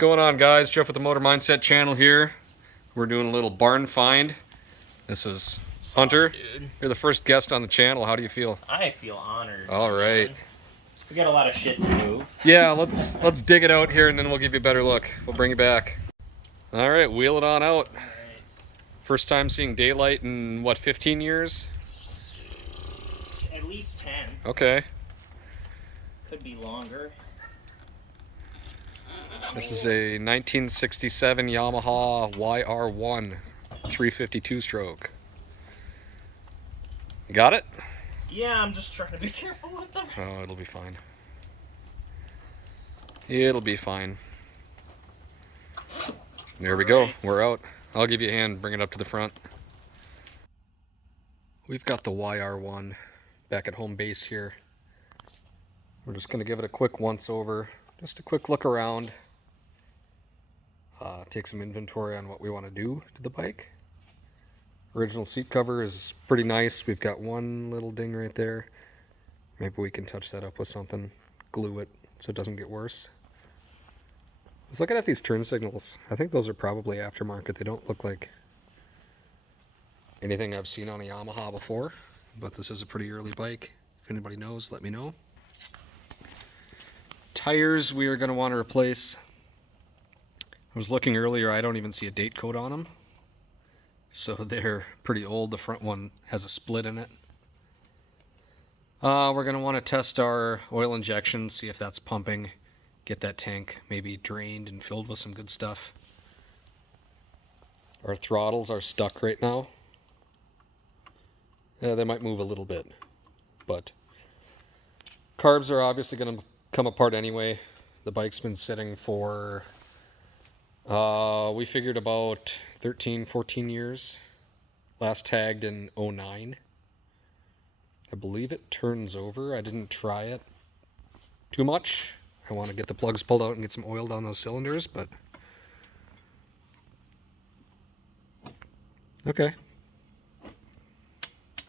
going on, guys? Jeff with the Motor Mindset channel here. We're doing a little barn find. This is Hunter. Dude. You're the first guest on the channel. How do you feel? I feel honored. All right. Man. We got a lot of shit to move. Yeah, let's dig it out here and then we'll give you a better look. We'll bring you back. All right, wheel it on out. All right. First time seeing daylight in what, 15 years? At least 10. Okay. Could be longer. This is a 1967 Yamaha YR1 352 stroke. You got it? Yeah, I'm just trying to be careful with them. Oh, it'll be fine. It'll be fine. There we go. We're out. I'll give you a hand. Bring it up to the front. We've got the YR1 back at home base here. We're just going to give it a quick once over. Just a quick look around. Take some inventory on what we want to do to the bike. Original seat cover is pretty nice. We've got one little ding right there. Maybe we can touch that up with something. Glue it so it doesn't get worse. I was looking at these turn signals. I think those are probably aftermarket. They don't look like anything I've seen on a Yamaha before. But this is a pretty early bike. If anybody knows, let me know. Tires we are going to want to replace. I was looking earlier, I don't even see a date code on them. So they're pretty old. The front one has a split in it. We're going to want to test our oil injection, see if that's pumping. Get that tank maybe drained and filled with some good stuff. Our throttles are stuck right now. Yeah, they might move a little bit. But carbs are obviously going to come apart anyway. The bike's been sitting for... we figured about 13, 14 years. Last tagged in 09. I believe it turns over. I didn't try it too much. I want to get the plugs pulled out and get some oil down those cylinders, but... Okay.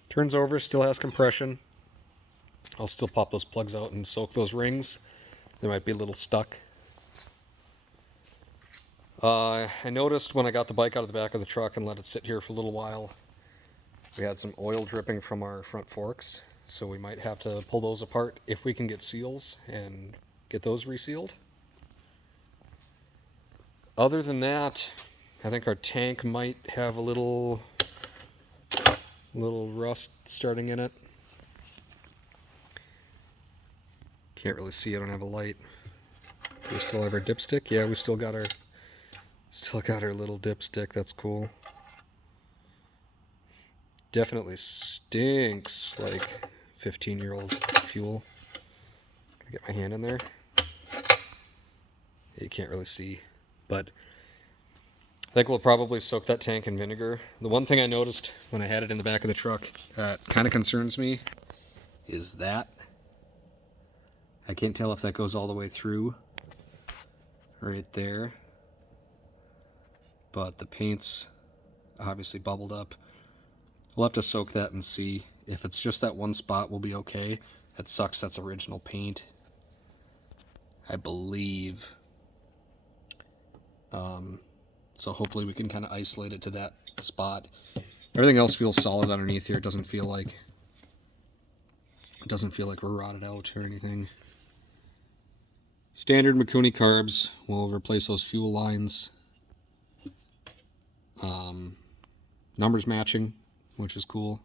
Turns over, still has compression. I'll still pop those plugs out and soak those rings. They might be a little stuck. I noticed when I got the bike out of the back of the truck and let it sit here for a little while, we had some oil dripping from our front forks, so we might have to pull those apart if we can get seals and get those resealed. Other than that, I think our tank might have a little rust starting in it. Can't really see, I don't have a light. Do we still have our dipstick? Yeah, we still got our little dipstick. That's cool. Definitely stinks like 15-year-old fuel. Can I get my hand in there? You can't really see, but I think we'll probably soak that tank in vinegar. The one thing I noticed when I had it in the back of the truck that kind of concerns me is that I can't tell if that goes all the way through right there. But the paint's obviously bubbled up. We'll have to soak that and see. If it's just that one spot, we'll be okay. It sucks, that's original paint, I believe. So hopefully we can kind of isolate it to that spot. Everything else feels solid underneath here. It doesn't feel like we're rotted out or anything. Standard Mikuni carbs. We'll replace those fuel lines. Numbers matching, which is cool.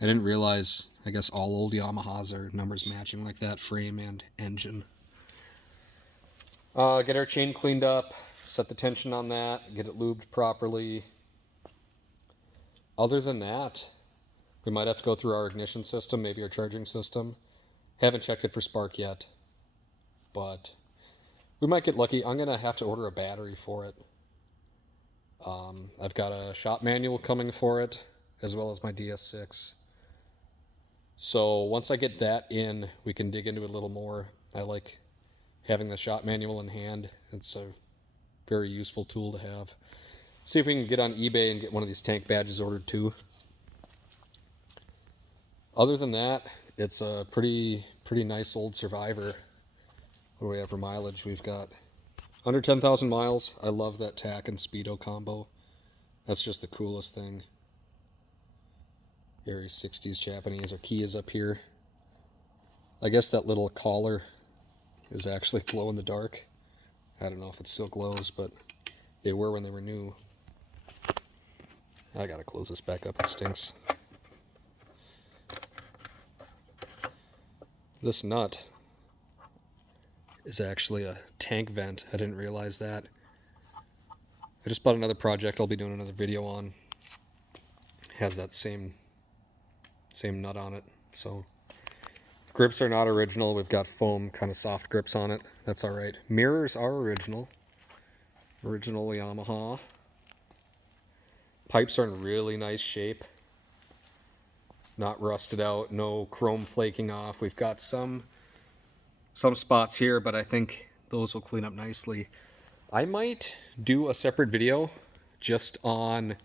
I didn't realize, I guess all old Yamahas are numbers matching like that, frame and engine. Get our chain cleaned up, set the tension on that, get it lubed properly. Other than that, we might have to go through our ignition system, maybe our charging system. Haven't checked it for spark yet, but we might get lucky. I'm going to have to order a battery for it. I've got a shop manual coming for it, as well as my DS6. So once I get that in, we can dig into it a little more. I like having the shop manual in hand. It's a very useful tool to have. See if we can get on eBay and get one of these tank badges ordered too. Other than that, it's a pretty nice old Survivor. What do we have for mileage? We've got Under 10,000 miles. I love that tack and speedo combo. That's just the coolest thing. Very 60s Japanese. Our key is up here. I guess that little collar is actually glow in the dark. I don't know if it still glows, but they were when they were new. I gotta close this back up, it stinks. This nut is actually a tank vent. I didn't realize that. I just bought another project I'll be doing another video on. It has that same nut on it. So grips are not original. We've got foam kind of soft grips on it. That's alright. Mirrors are original. Original Yamaha. Pipes are in really nice shape. Not rusted out, no chrome flaking off. We've got some spots here, but I think those will clean up nicely. I might do a separate video just on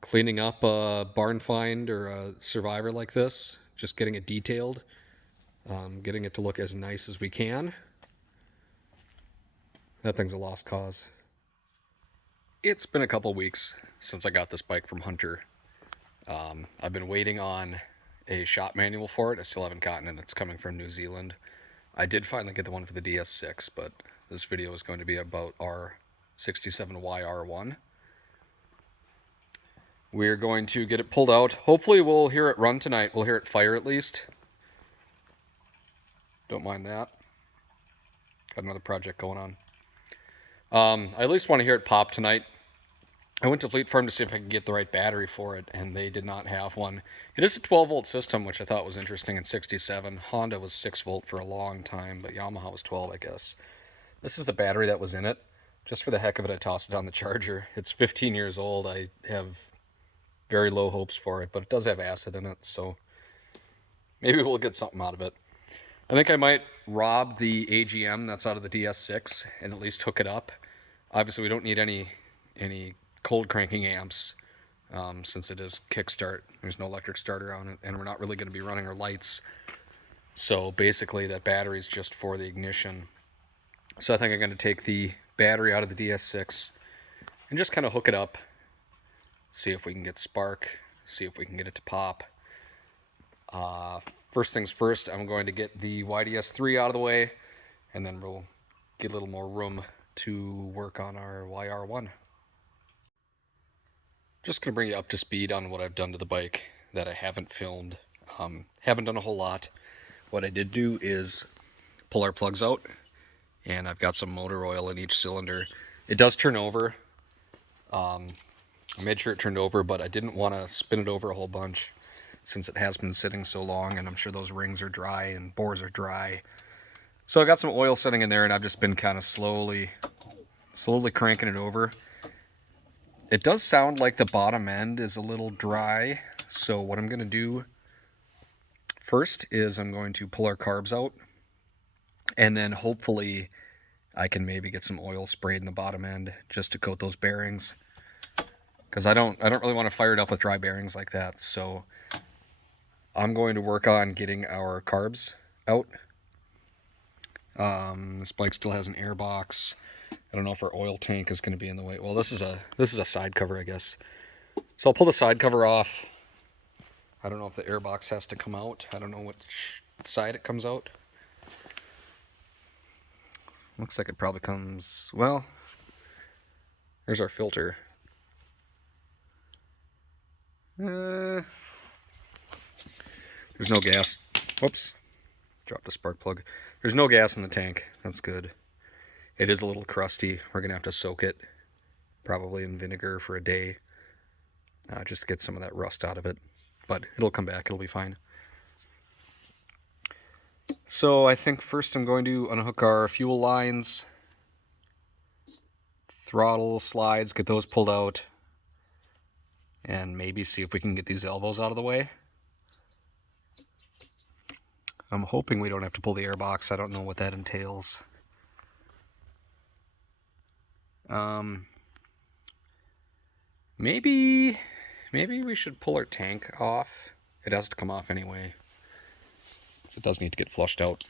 cleaning up a barn find or a survivor like this. Just getting it detailed. Getting it to look as nice as we can. That thing's a lost cause. It's been a couple weeks since I got this bike from Hunter. I've been waiting on a shop manual for it. I still haven't gotten it. It's coming from New Zealand. I did finally get the one for the DS6, but this video is going to be about our 67YR1. We're going to get it pulled out. Hopefully we'll hear it run tonight. We'll hear it fire at least. Don't mind that. Got another project going on. I at least want to hear it pop tonight. I went to Fleet Farm to see if I could get the right battery for it, and they did not have one. It is a 12-volt system, which I thought was interesting in 67. Honda was 6-volt for a long time, but Yamaha was 12, I guess. This is the battery that was in it. Just for the heck of it, I tossed it on the charger. It's 15 years old. I have very low hopes for it, but it does have acid in it, so maybe we'll get something out of it. I think I might rob the AGM that's out of the DS6 and at least hook it up. Obviously, we don't need any cold cranking amps since it is kickstart. There's no electric starter on it, and we're not really going to be running our lights. So basically, that battery is just for the ignition. So I think I'm going to take the battery out of the DS6 and just kind of hook it up. See if we can get spark. See if we can get it to pop. First things first, I'm going to get the YDS3 out of the way, and then we'll get a little more room to work on our YR1. Just going to bring you up to speed on what I've done to the bike that I haven't filmed. Haven't done a whole lot. What I did do is pull our plugs out, and I've got some motor oil in each cylinder. It does turn over. I made sure it turned over, but I didn't want to spin it over a whole bunch since it has been sitting so long, and I'm sure those rings are dry and bores are dry. So I got some oil sitting in there, and I've just been kind of slowly cranking it over. It does sound like the bottom end is a little dry, so what I'm going to do first is I'm going to pull our carbs out, and then hopefully I can maybe get some oil sprayed in the bottom end just to coat those bearings, because I don't really want to fire it up with dry bearings like that. So I'm going to work on getting our carbs out. This bike still has an airbox. I don't know if our oil tank is going to be in the way. Well, this is a side cover, I guess. So I'll pull the side cover off. I don't know if the airbox has to come out. I don't know which side it comes out. Looks like it probably comes, well, there's our filter. There's no gas. Whoops. Dropped a spark plug. There's no gas in the tank. That's good. It is a little crusty. We're going to have to soak it, probably in vinegar for a day, just to get some of that rust out of it. But it'll come back. It'll be fine. So I think first I'm going to unhook our fuel lines, throttle slides, get those pulled out, and maybe see if we can get these elbows out of the way. I'm hoping we don't have to pull the airbox. I don't know what that entails. Maybe we should pull our tank off. It has to come off anyway, so it does need to get flushed out.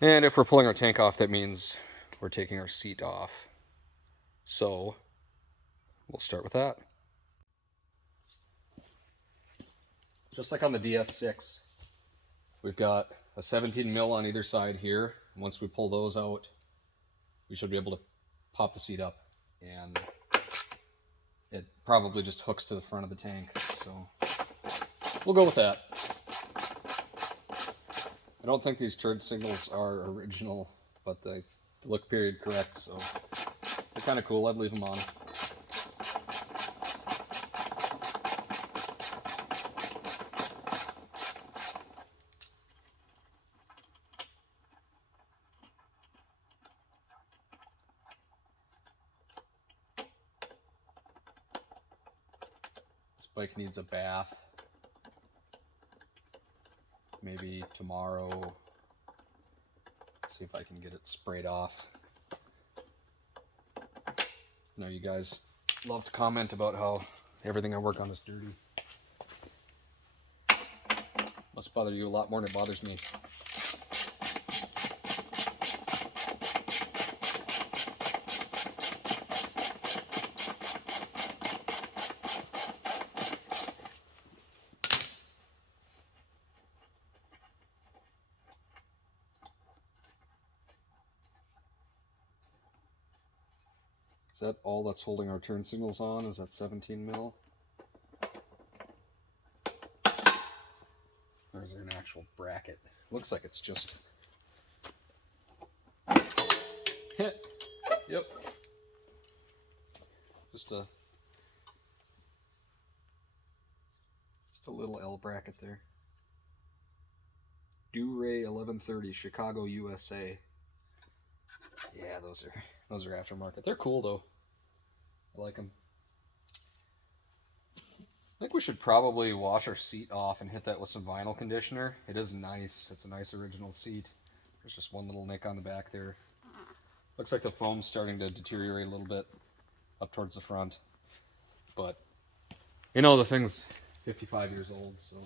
And if we're pulling our tank off, that means we're taking our seat off. So we'll start with that. Just like on the DS6, we've got a 17 mil on either side here. Once we pull those out, we should be able to pop the seat up, and it probably just hooks to the front of the tank. So we'll go with that. I don't think these turd signals are original, but they look period correct, so they're kind of cool. I'd leave them on. This bike needs a bath. Maybe tomorrow. See if I can get it sprayed off. I know you guys love to comment about how everything I work on is dirty. Must bother you a lot more than it bothers me. Is that all that's holding our turn signals on? Is that 17 mil? Or is there an actual bracket? Looks like it's just... Yep. Just a little L bracket there. Duray 1130, Chicago, USA. Yeah, those are aftermarket. They're cool though. I like them. I think we should probably wash our seat off and hit that with some vinyl conditioner. It is nice. It's a nice original seat. There's just one little nick on the back there. Looks like the foam's starting to deteriorate a little bit up towards the front. But, you know, the thing's 55 years old, so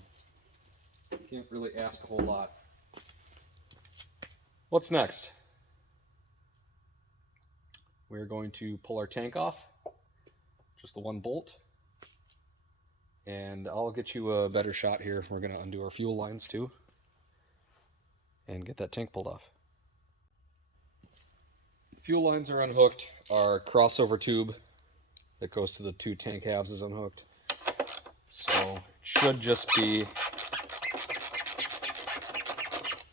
can't really ask a whole lot. What's next? We're going to pull our tank off, just the one bolt, and I'll get you a better shot here. We're going to undo our fuel lines too and get that tank pulled off. Fuel lines are unhooked. Our crossover tube that goes to the two tank halves is unhooked. So it should just be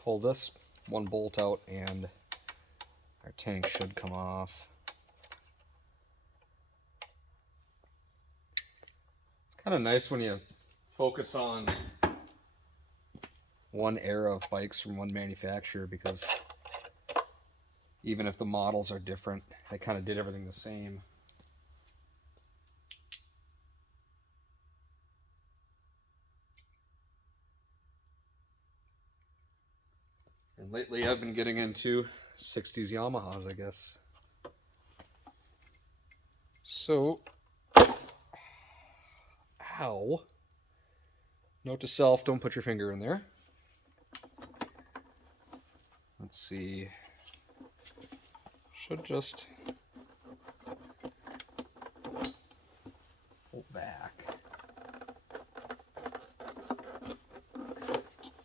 pull this one bolt out and our tank should come off. It's kind of nice when you focus on one era of bikes from one manufacturer, because even if the models are different, they kind of did everything the same. And lately I've been getting into 60s Yamahas, I guess. So, ow. Note to self, don't put your finger in there. Let's see. Should just pull back.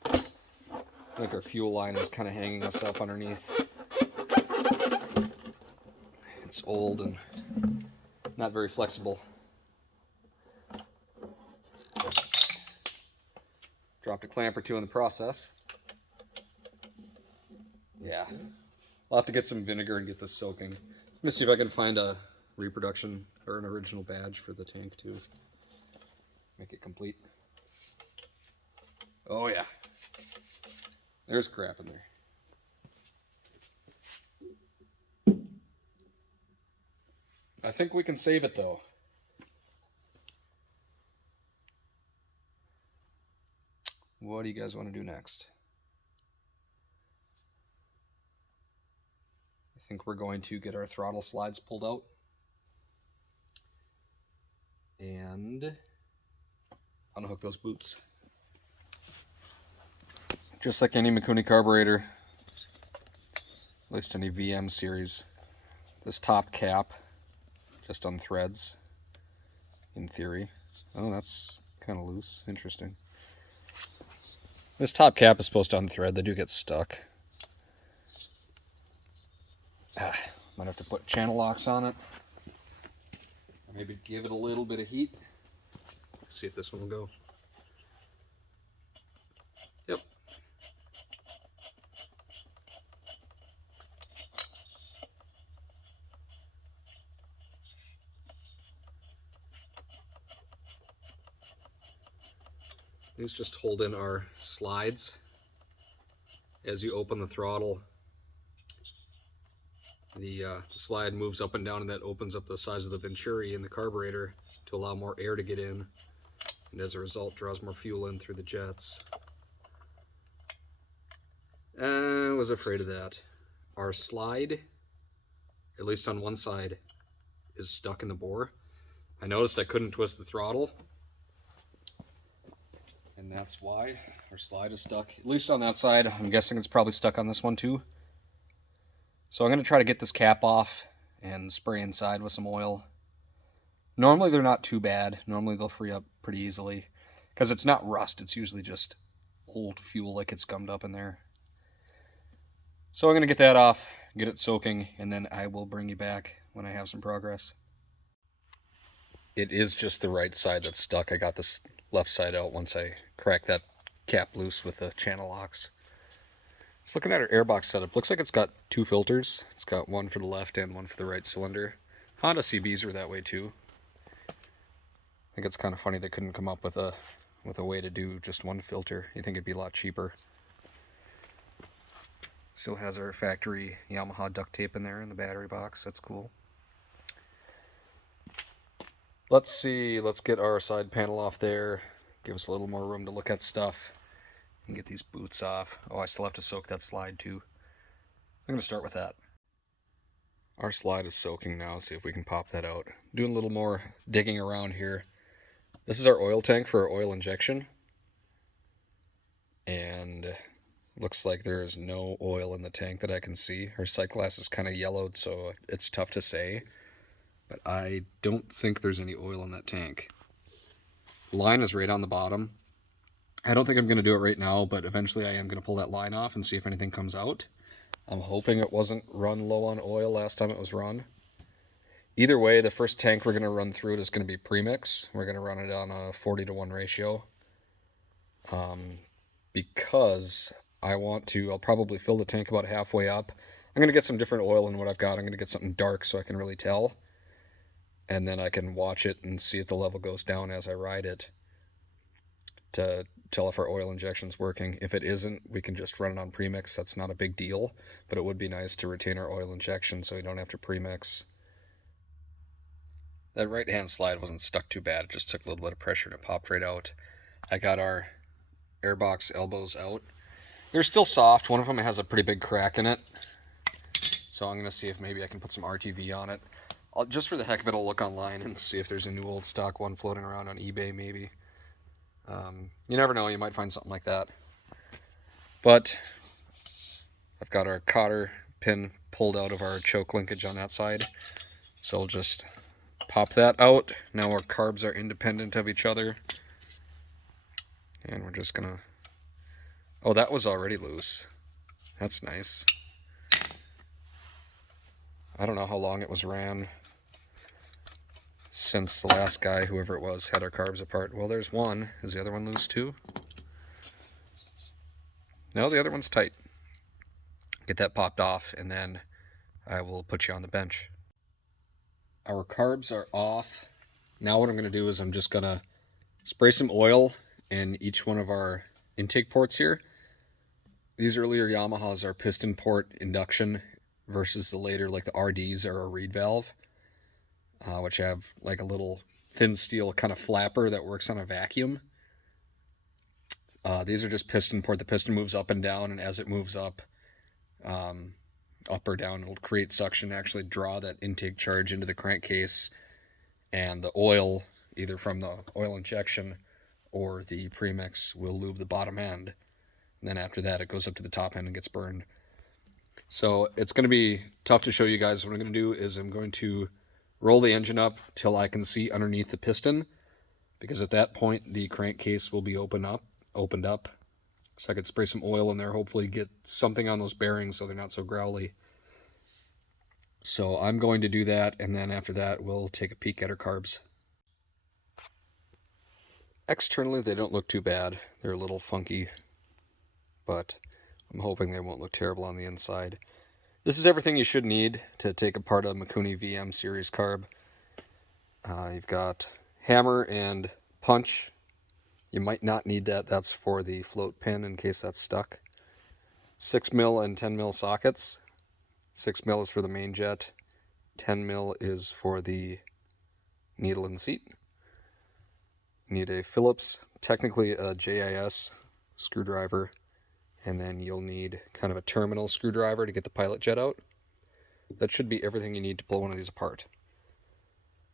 I think our fuel line is kind of hanging us up underneath. It's old and not very flexible. Dropped a clamp or two in the process. Yeah. I'll have to get some vinegar and get this soaking. Let me see if I can find a reproduction or an original badge for the tank too. Make it complete. Oh yeah. There's crap in there. I think we can save it though. What do you guys want to do next? I think we're going to get our throttle slides pulled out and unhook those boots. Just like any Mikuni carburetor, least any VM series. This top cap just unthreads, in theory. Oh, that's kind of loose. Interesting. This top cap is supposed to unthread. They do get stuck. Might have to put channel locks on it. Or maybe give it a little bit of heat. See if this one will go. Yep. These just hold in our slides. As you open the throttle, the slide moves up and down, and that opens up the size of the venturi in the carburetor to allow more air to get in, and as a result draws more fuel in through the jets. I was afraid of that. Our slide, at least on one side, is stuck in the bore. I noticed I couldn't twist the throttle, and that's why our slide is stuck, at least on that side. I'm guessing it's probably stuck on this one too. So I'm going to try to get this cap off and spray inside with some oil. Normally they're not too bad. Normally they'll free up pretty easily, because it's not rust, it's usually just old fuel like it's gummed up in there. So I'm going to get that off, get it soaking, and then I will bring you back when I have some progress. It is just the right side that's stuck. I got this left side out once I cracked that cap loose with the channel locks. Just looking at our airbox setup, looks like it's got two filters. It's got one for the left and one for the right cylinder. Honda CBs are that way too. I think it's kind of funny they couldn't come up with a way to do just one filter. You think it'd be a lot cheaper. Still has our factory Yamaha duct tape in there in the battery box. That's cool. Let's see, let's get our side panel off there. Give us a little more room to look at stuff. And get these boots off. Oh, I still have to soak that slide too. I'm going to start with that. Our slide is soaking now. See if we can pop that out. Doing a little more digging around here. This is our oil tank for our oil injection. And looks like there is no oil in the tank that I can see. Our sight glass is kind of yellowed, so it's tough to say. But I don't think there's any oil in that tank. Line is right on the bottom. I don't think I'm going to do it right now, but eventually I am going to pull that line off and see if anything comes out. I'm hoping it wasn't run low on oil last time it was run. Either way, the first tank we're going to run through it is going to be premix. We're going to run it on a 40-to-1 ratio. Because I'll probably fill the tank about halfway up. I'm going to get some different oil in what I've got. I'm going to get something dark so I can really tell. And then I can watch it and see if the level goes down as I ride it to tell if our oil injection's working. If it isn't, we can just run it on premix. That's not a big deal, but it would be nice to retain our oil injection so we don't have to premix. That right hand slide wasn't stuck too bad. It just took a little bit of pressure and it popped right out. I got our Airbox elbows out. They're still soft. One of them has a pretty big crack in it, so I'm going to see if maybe I can put some RTV on it. Just for the heck of it, I'll look online and see if there's a new old stock one floating around on eBay maybe. You never know, you might find something like that. But I've got our cotter pin pulled out of our choke linkage on that side, so we'll just pop that out. Now our carbs are independent of each other, and we're just gonna... Oh, that was already loose. That's nice. I don't know how long it was ran since the last guy, whoever it was, had our carbs apart. Well, there's one. Is the other one loose too? No, the other one's tight. Get that popped off, and then I will put you on the bench. Our carbs are off. Now what I'm going to do is I'm just going to spray some oil in each one of our intake ports here. These earlier Yamahas are piston port induction versus the later, like the RDs, are a reed valve. Which have like a little thin steel kind of flapper that works on a vacuum. These are just piston port. The piston moves up and down, and as it moves up or down, it'll create suction, actually draw that intake charge into the crankcase, and the oil, either from the oil injection or the premix, will lube the bottom end. And then after that, it goes up to the top end and gets burned. So it's going to be tough to show you guys. What I'm going to do is I'm going to roll the engine up till I can see underneath the piston, because at that point the crankcase will be opened up. So I could spray some oil in there, hopefully get something on those bearings so they're not so growly. So I'm going to do that, and then after that we'll take a peek at our carbs. Externally they don't look too bad. They're a little funky, but I'm hoping they won't look terrible on the inside. This is everything you should need to take apart a Mikuni VM series carb. You've got hammer and punch. You might not need that. That's for the float pin in case that's stuck. 6mm and 10mm sockets. 6mm is for the main jet. 10mm is for the needle and seat. You need a Phillips, technically a JIS screwdriver, and then you'll need kind of a terminal screwdriver to get the pilot jet out. That should be everything you need to pull one of these apart.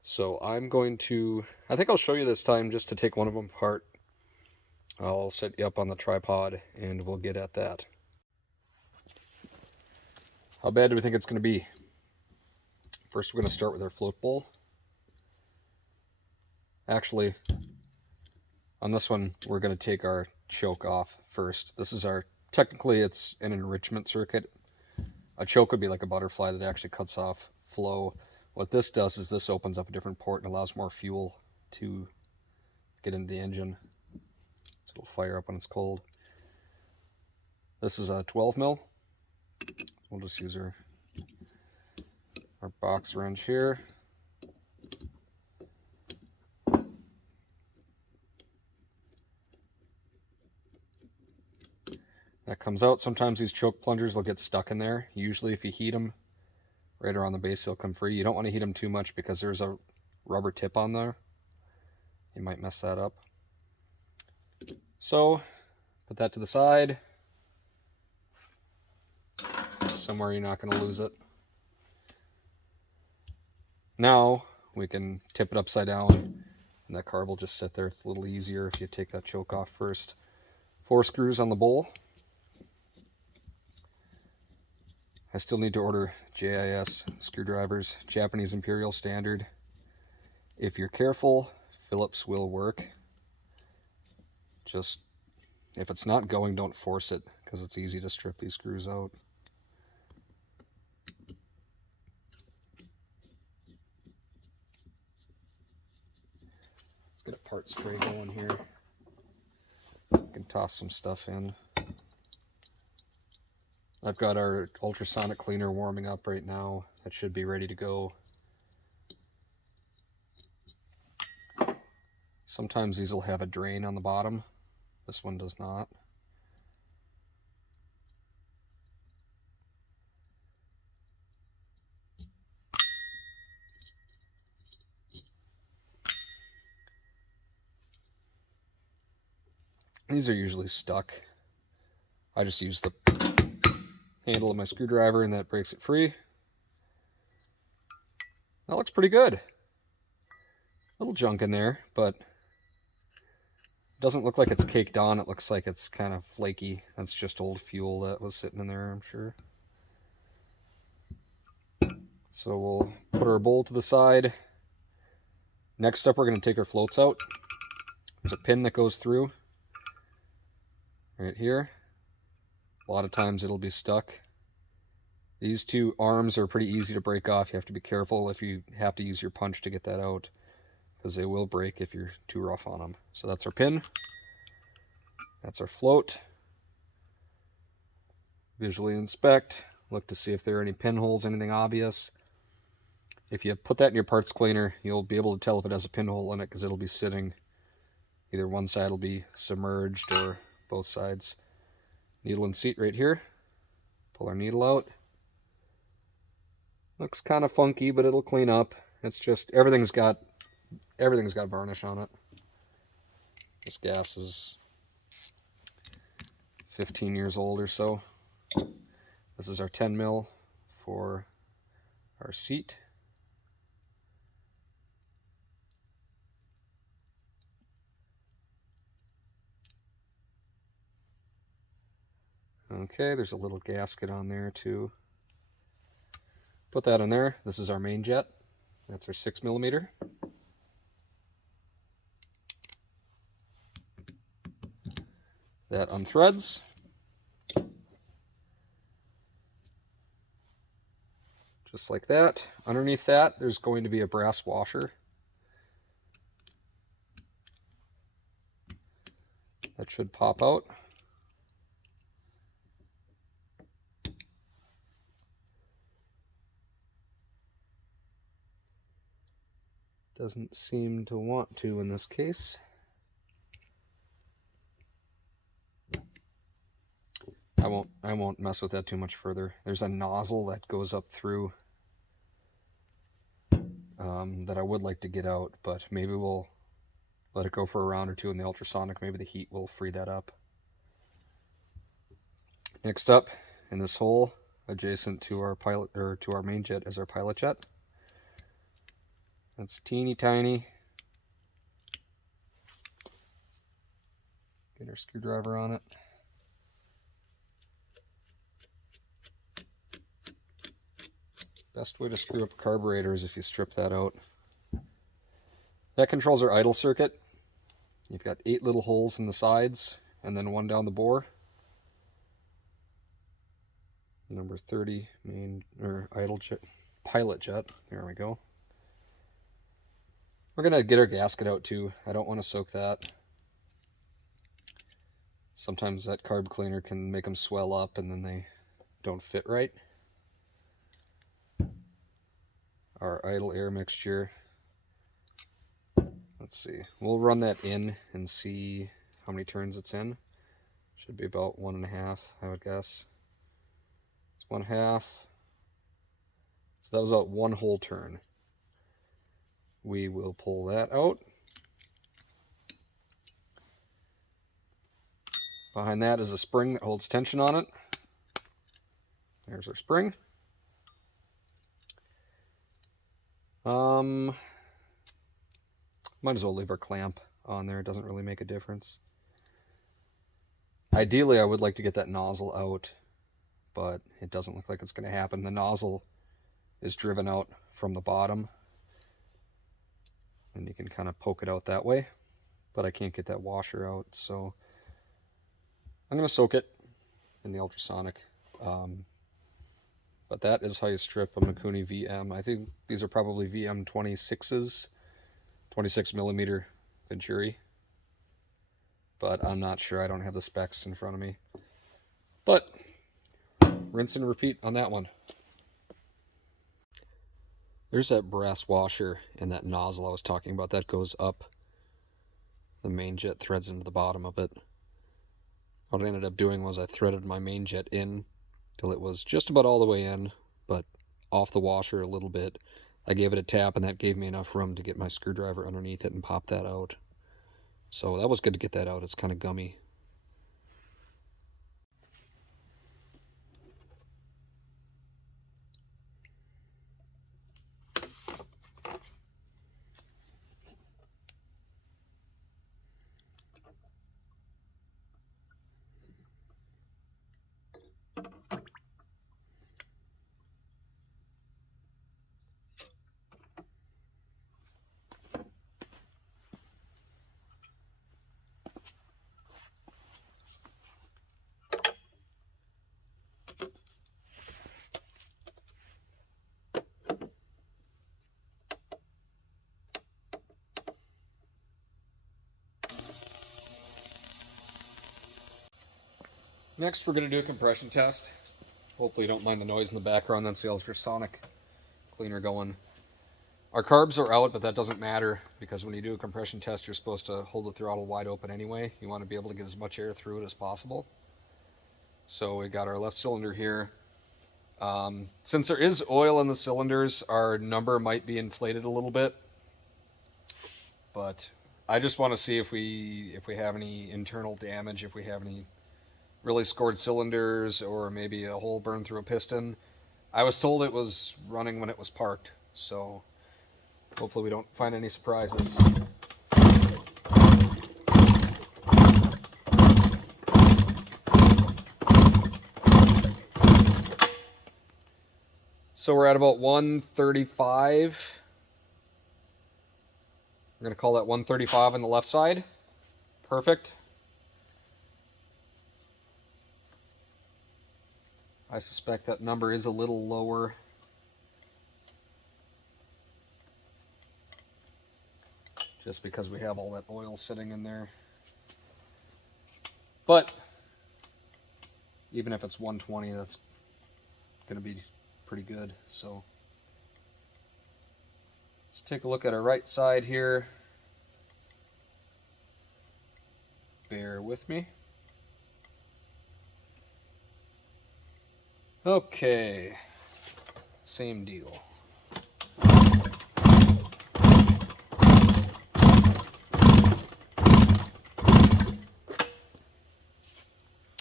So I think I'll show you this time just to take one of them apart. I'll set you up on the tripod and we'll get at that. How bad do we think it's going to be? First we're going to start with our float bowl. Actually, on this one we're going to take our choke off first. This is technically it's an enrichment circuit. A choke would be like a butterfly that actually cuts off flow. What this does is this opens up a different port and allows more fuel to get into the engine. So it'll fire up when it's cold. This is a 12mm. We'll just use our box wrench here. That comes out. Sometimes these choke plungers will get stuck in there. Usually if you heat them right around the base, they'll come free. You don't want to heat them too much because there's a rubber tip on there. You might mess that up. So put that to the side. Somewhere you're not going to lose it. Now we can tip it upside down and that carb will just sit there. It's a little easier if you take that choke off first. 4 screws on the bowl. I still need to order JIS screwdrivers, Japanese Imperial Standard. If you're careful, Phillips will work. Just, if it's not going, don't force it, because it's easy to strip these screws out. Let's get a part spray going here. We can toss some stuff in. I've got our ultrasonic cleaner warming up right now. That should be ready to go. Sometimes these will have a drain on the bottom. This one does not. These are usually stuck. I just use the handle of my screwdriver and that breaks it free. That looks pretty good. A little junk in there, but it doesn't look like it's caked on. It looks like it's kind of flaky. That's just old fuel that was sitting in there, I'm sure. So we'll put our bowl to the side. Next up, we're going to take our floats out. There's a pin that goes through right here. A lot of times it'll be stuck. These 2 arms are pretty easy to break off. You have to be careful if you have to use your punch to get that out, because they will break if you're too rough on them. So that's our pin. That's our float. Visually inspect. Look to see if there are any pinholes, anything obvious. If you put that in your parts cleaner, you'll be able to tell if it has a pinhole in it, because it'll be sitting. Either one side will be submerged or both sides. Needle and seat right here. Pull our needle out. Looks kind of funky, but it'll clean up. It's just everything's got varnish on it. This gas is 15 years old or so. This is our 10mm for our seat. Okay, there's a little gasket on there too. Put that in there. This is our main jet. That's our 6mm. That unthreads. Just like that. Underneath that, there's going to be a brass washer. That should pop out. Doesn't seem to want to in this case. I won't mess with that too much further. There's a nozzle that goes up through that I would like to get out, but maybe we'll let it go for a round or two in the ultrasonic. Maybe the heat will free that up. Next up, in this hole adjacent to our pilot, or to our main jet, is our pilot jet. That's teeny tiny. Get our screwdriver on it. Best way to screw up a carburetor is if you strip that out. That controls our idle circuit. You've got 8 little holes in the sides and then 1 down the bore. Number 30 main or idle jet, pilot jet. There we go. We're gonna get our gasket out too. I don't want to soak that. Sometimes that carb cleaner can make them swell up and then they don't fit right. Our idle air mixture. Let's see. We'll run that in and see how many turns it's in. Should be about 1.5, I would guess. It's 1/2. So that was about 1 whole turn. We will pull that out. Behind that is a spring that holds tension on it. There's our spring. Might as well leave our clamp on there. It doesn't really make a difference. Ideally, I would like to get that nozzle out, but it doesn't look like it's going to happen. The nozzle is driven out from the bottom, and you can kind of poke it out that way, but I can't get that washer out, so I'm going to soak it in the ultrasonic. But that is how you strip a Mikuni VM. I think these are probably VM 26s, 26mm Venturi. But I'm not sure. I don't have the specs in front of me. But rinse and repeat on that one. There's that brass washer and that nozzle I was talking about. That goes up the main jet, threads into the bottom of it. What I ended up doing was I threaded my main jet in till it was just about all the way in, but off the washer a little bit. I gave it a tap, and that gave me enough room to get my screwdriver underneath it and pop that out. So that was good to get that out. It's kind of gummy. Next, we're going to do a compression test. Hopefully you don't mind the noise in the background. That's the ultrasonic cleaner going. Our carbs are out, but that doesn't matter because when you do a compression test, you're supposed to hold the throttle wide open anyway. You want to be able to get as much air through it as possible. So we got our left cylinder here. Since there is oil in the cylinders, our number might be inflated a little bit. But I just want to see if we have any internal damage, if we have any really scored cylinders, or maybe a hole burned through a piston. I was told it was running when it was parked, so hopefully we don't find any surprises. So we're at about 135. I'm going to call that 135 on the left side. Perfect. I suspect that number is a little lower. Just because we have all that oil sitting in there. But even if it's 120, that's going to be pretty good. So let's take a look at our right side here. Bear with me. Okay, same deal.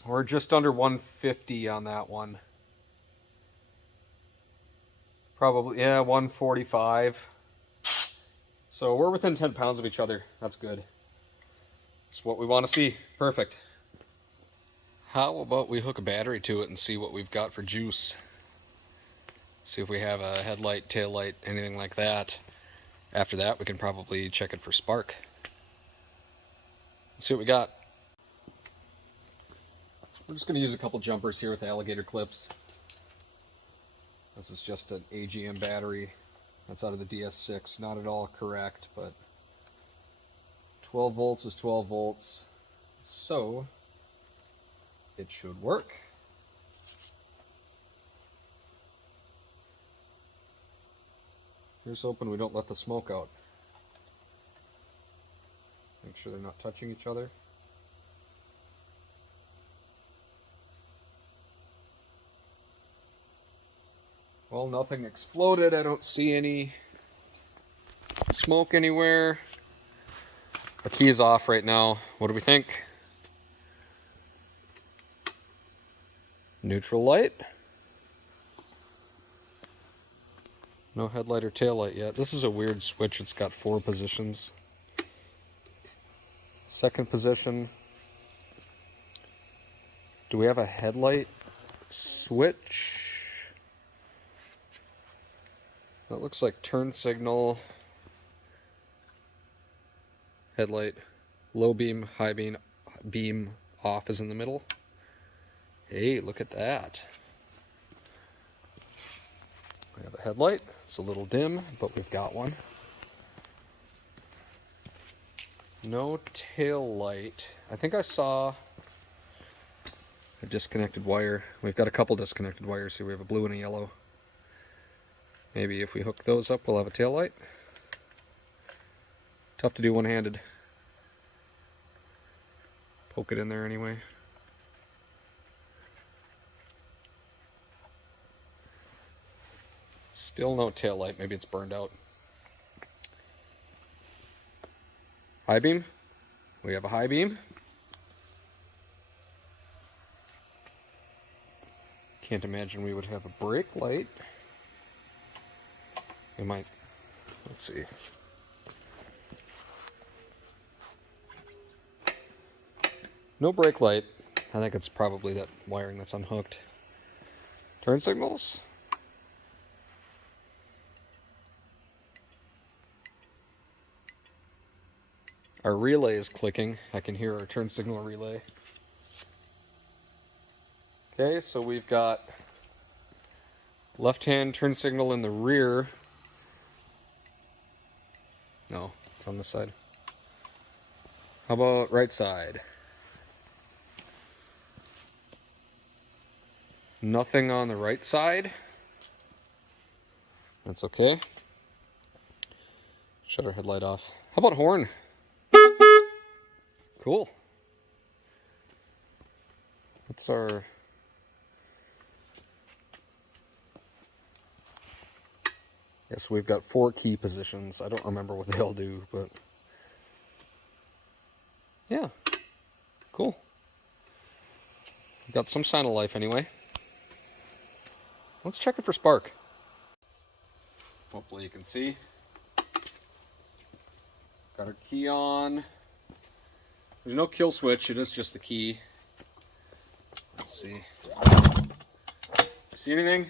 We're just under 150 on that one. Probably, yeah, 145. So we're within 10 pounds of each other. That's good. That's what we want to see. Perfect. How about we hook a battery to it and see what we've got for juice? See if we have a headlight, tail light, anything like that. After that, we can probably check it for spark. Let's see what we got. We're just going to use a couple jumpers here with alligator clips. This is just an AGM battery. That's out of the DS6. Not at all correct, but 12 volts is 12 volts. So it should work. Here's hoping we don't let the smoke out. Make sure they're not touching each other. Well, nothing exploded. I don't see any smoke anywhere. The key is off right now. What do we think? Neutral light. No headlight or tail light yet. This is a weird switch. It's got 4 positions. Second position. Do we have a headlight switch? That looks like turn signal, headlight, low beam, high beam, beam off is in the middle. Hey, look at that. We have a headlight. It's a little dim, but we've got one. No tail light. I think I saw a disconnected wire. We've got a couple disconnected wires here. We have a blue and a yellow. Maybe if we hook those up, we'll have a tail light. Tough to do one-handed. Poke it in there anyway. Still no tail light. Maybe it's burned out. High beam. We have a high beam. Can't imagine we would have a brake light. We might, let's see. No brake light. I think it's probably that wiring that's unhooked. Turn signals. Our relay is clicking. I can hear our turn signal relay. Okay, so we've got left-hand turn signal in the rear. No, it's on this side. How about right side? Nothing on the right side. That's okay. Shut our headlight off. How about horn? Cool. What's our... Yes, we've got 4 key positions. I don't remember what they all do, but... Yeah. Cool. Got some sign of life anyway. Let's check it for spark. Hopefully you can see. Got our key on. There's no kill switch, it is just the key. Let's see. See anything?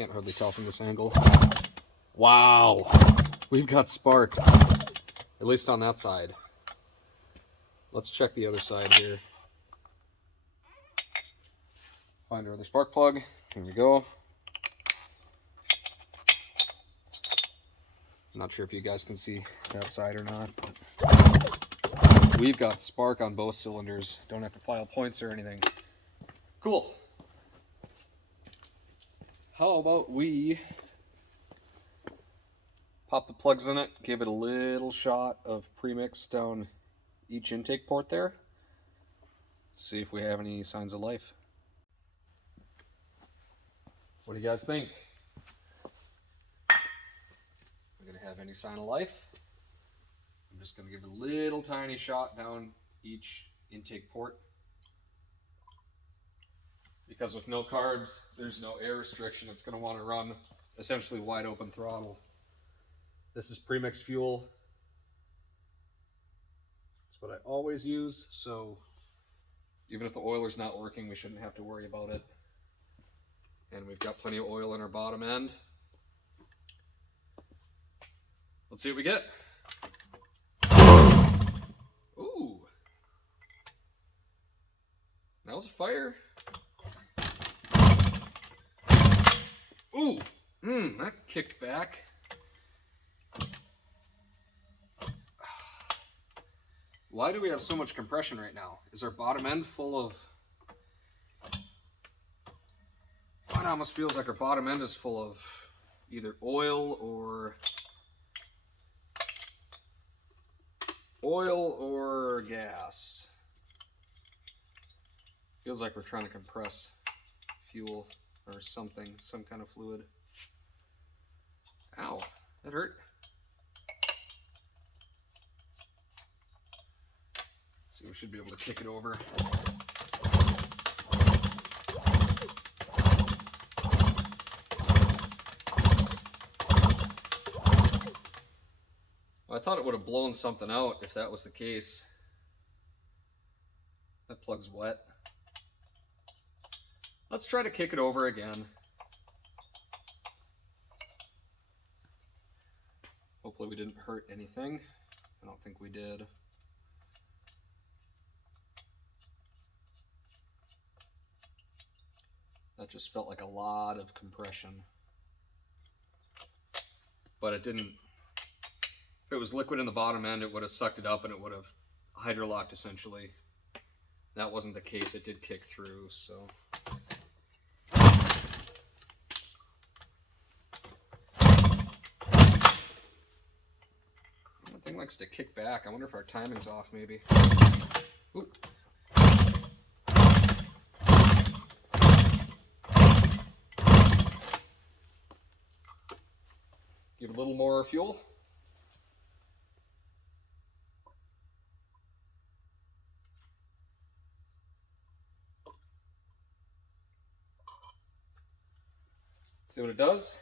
Can't hardly tell from this angle. Wow, we've got spark, at least on that side. Let's check the other side here. Find our other spark plug. Here we go. Not sure if you guys can see that side or not, but we've got spark on both cylinders. Don't have to file points or anything. Cool. How about we pop the plugs in it, give it a little shot of premix down each intake port there. See if we have any signs of life. What do you guys think? We're gonna have any sign of life? I'm just gonna give it a little tiny shot down each intake port. Because with no carbs, there's no air restriction. It's gonna wanna run essentially wide open throttle. This is premix fuel. It's what I always use, so even if the oiler's not working, we shouldn't have to worry about it. And we've got plenty of oil in our bottom end. Let's see what we get. Ooh. That was a fire. Ooh. That kicked back. Why do we have so much compression right now? Is our bottom end full of... It almost feels like our bottom end is full of either oil or gas. Feels like we're trying to compress fuel or something, some kind of fluid. Ow, that hurt. So we should be able to kick it over. I thought it would have blown something out if that was the case. That plug's wet. Let's try to kick it over again. Hopefully we didn't hurt anything. I don't think we did. That just felt like a lot of compression. But it didn't... If it was liquid in the bottom end, it would have sucked it up and it would have hydrolocked essentially. That wasn't the case. It did kick through, so... That thing likes to kick back. I wonder if our timing's off, maybe. Ooh. Give it a little more fuel. See what it does.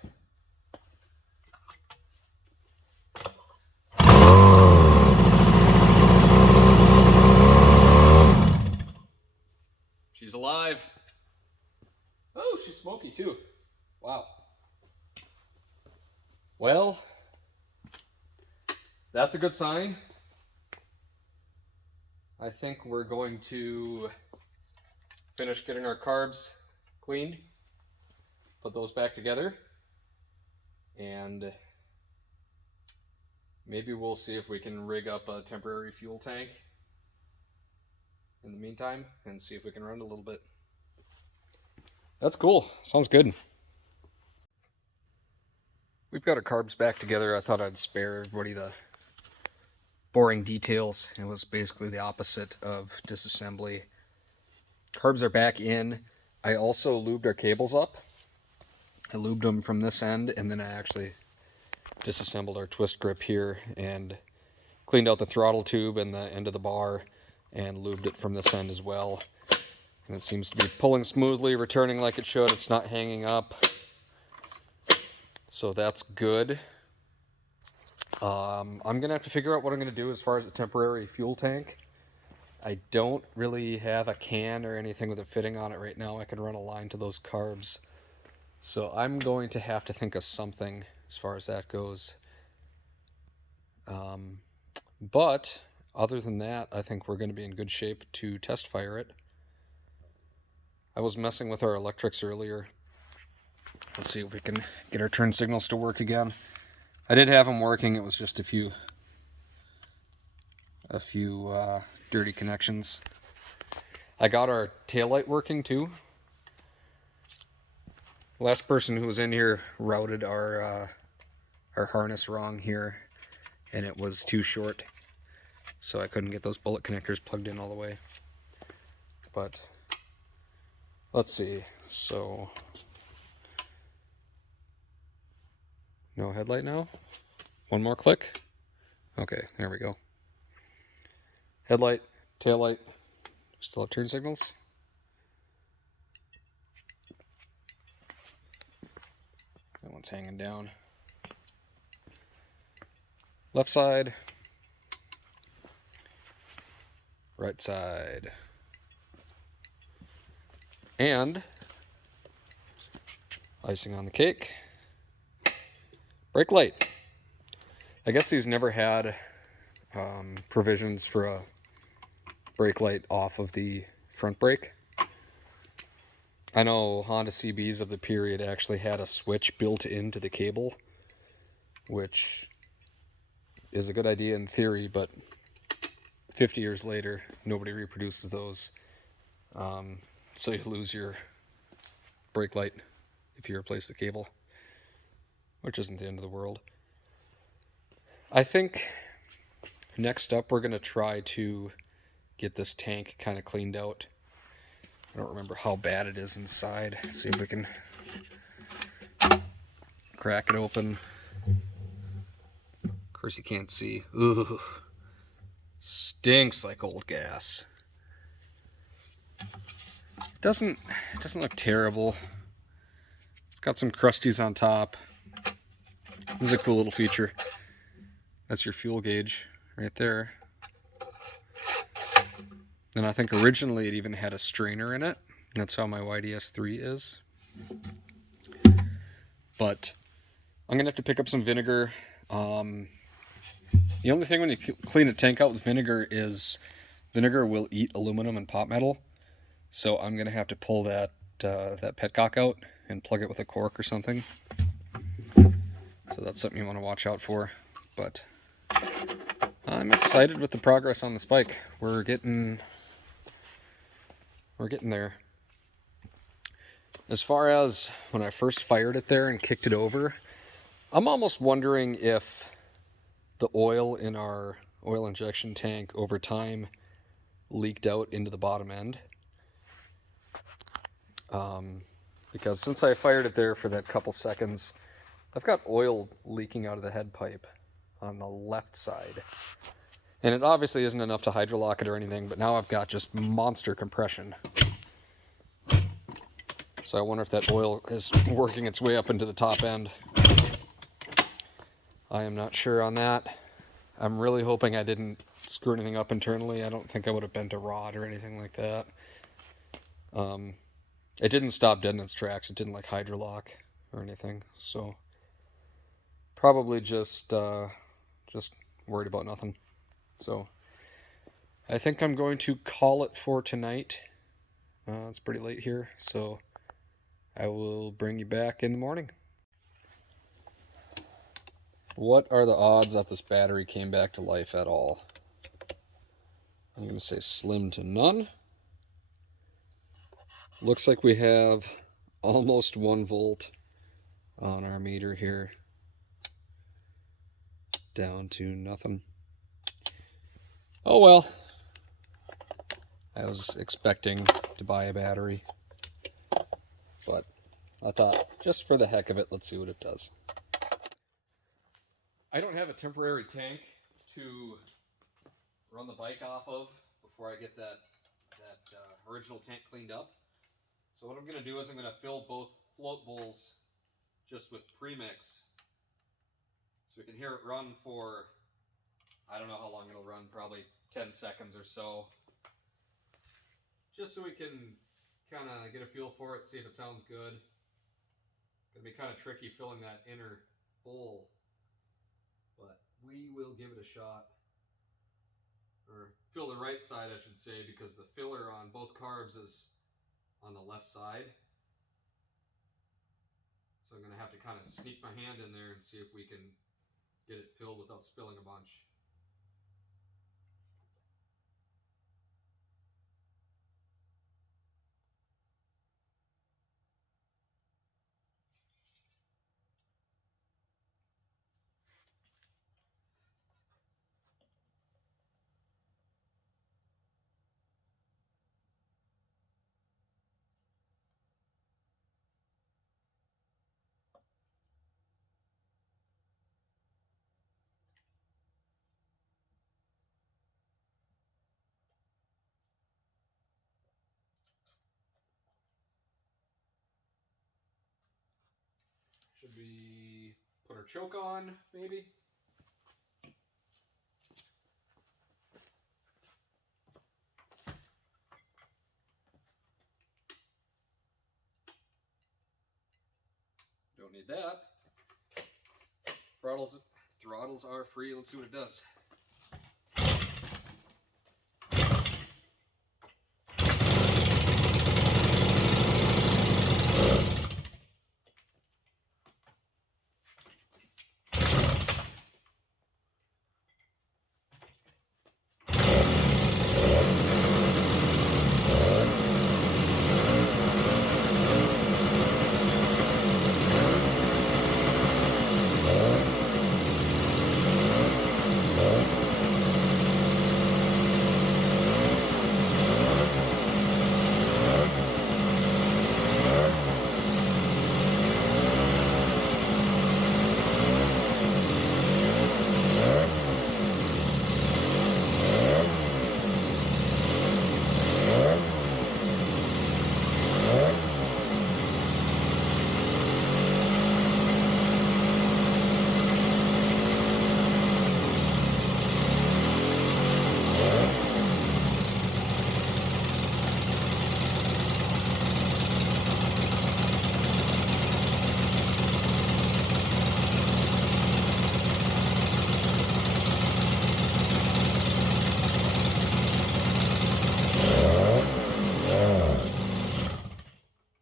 She's alive. Oh, she's smoky too. Wow. Well, that's a good sign. I think we're going to finish getting our carbs cleaned, put those back together, and maybe we'll see if we can rig up a temporary fuel tank in the meantime and see if we can run it a little bit. That's cool. Sounds good. We've got our carbs back together. I thought I'd spare everybody the boring details. It was basically the opposite of disassembly. Carbs are back in. I also lubed our cables up. I lubed them from this end, and then I actually disassembled our twist grip here and cleaned out the throttle tube and the end of the bar and lubed it from this end as well. And it seems to be pulling smoothly, returning like it should. It's not hanging up. So that's good. I'm going to have to figure out what I'm going to do as far as a temporary fuel tank. I don't really have a can or anything with a fitting on it right now. I can run a line to those carbs. So I'm going to have to think of something as far as that goes. But other than that, I think we're going to be in good shape to test fire it. I was messing with our electrics earlier. Let's see if we can get our turn signals to work again. I did have them working. It was just a few dirty connections. I got our taillight working too. Last person who was in here routed our harness wrong here, and it was too short, so I couldn't get those bullet connectors plugged in all the way. But let's see. So no headlight now. One more click. Okay, there we go. Headlight, taillight. Still have turn signals. That one's hanging down. Left side. Right side. And icing on the cake. Brake light. I guess these never had provisions for a brake light off of the front brake. I know Honda CBs of the period actually had a switch built into the cable, which is a good idea in theory, but 50 years later, nobody reproduces those. So you lose your brake light if you replace the cable, which isn't the end of the world. I think next up we're going to try to get this tank kind of cleaned out. I don't remember how bad it is inside. Let's see if we can crack it open. Of course you can't see. Ooh, stinks like old gas. It doesn't look terrible. It's got some crusties on top. This is a cool little feature. That's your fuel gauge right there. And I think originally it even had a strainer in it. That's how my YDS3 is. But I'm going to have to pick up some vinegar. The only thing when you clean a tank out with vinegar is vinegar will eat aluminum and pot metal. So I'm going to have to pull that petcock out and plug it with a cork or something. So that's something you want to watch out for. But I'm excited with the progress on this bike. We're getting there. As far as when I first fired it there and kicked it over, I'm almost wondering if the oil in our oil injection tank over time leaked out into the bottom end. Because since I fired it there for that couple seconds, I've got oil leaking out of the head pipe on the left side. And it obviously isn't enough to hydrolock it or anything, but now I've got just monster compression. So I wonder if that oil is working its way up into the top end. I am not sure on that. I'm really hoping I didn't screw anything up internally. I don't think I would have bent a rod or anything like that. It didn't stop dead in its tracks. It didn't like hydrolock or anything. So probably just worried about nothing. So I think I'm going to call it for tonight. It's pretty late here, so I will bring you back in the morning. What are the odds that this battery came back to life at all? I'm going to say slim to none. Looks like we have almost 1 volt on our meter here. Down to nothing. Oh well. I was expecting to buy a battery, but I thought, just for the heck of it, let's see what it does. I don't have a temporary tank to run the bike off of before I get that original tank cleaned up. So what I'm going to do is I'm going to fill both float bowls just with premix, so we can hear it run for, I don't know how long it'll run, probably 10 seconds or so. Just so we can kind of get a feel for it, see if it sounds good. It'll be kind of tricky filling that inner bowl, but we will give it a shot. Or fill the right side, I should say, because the filler on both carbs is on the left side. So I'm going to have to kind of sneak my hand in there and see if we can get it filled without spilling a bunch. Should we put our choke on, maybe? Don't need that. Throttles are free. Let's see what it does.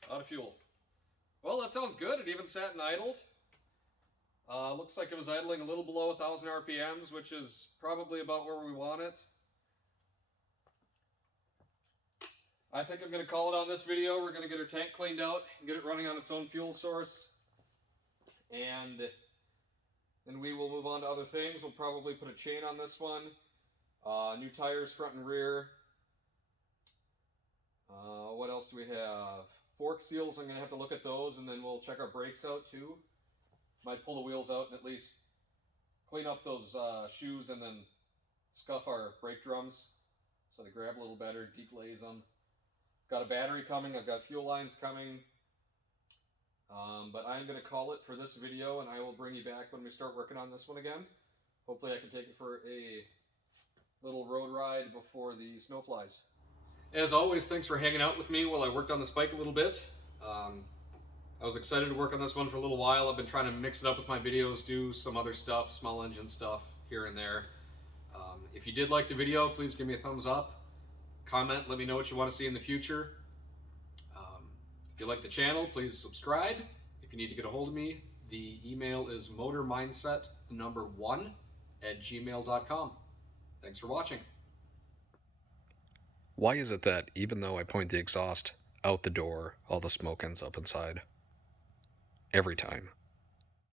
Out of fuel. Well, that sounds good. It even sat and idled. Looks like it was idling a little below 1,000 RPMs, which is probably about where we want it. I think I'm going to call it on this video. We're going to get our tank cleaned out and get it running on its own fuel source. And then we will move on to other things. We'll probably put a chain on this one. New tires front and rear. What else do we have? Fork seals, I'm going to have to look at those, and then we'll check our brakes out too. Might pull the wheels out and at least clean up those shoes and then scuff our brake drums so they grab a little better, deglaze them. Got a battery coming, I've got fuel lines coming. But I'm going to call it for this video, and I will bring you back when we start working on this one again. Hopefully I can take it for a little road ride before the snow flies. As always, thanks for hanging out with me while I worked on this bike a little bit. I was excited to work on this one for a little while. I've been trying to mix it up with my videos, do some other stuff, small engine stuff here and there. If you did like the video, please give me a thumbs up. Comment, let me know what you want to see in the future. If you like the channel, please subscribe. If you need to get a hold of me, the email is motormindset1@gmail.com. Thanks for watching. Why is it that even though I point the exhaust out the door, all the smoke ends up inside? Every time.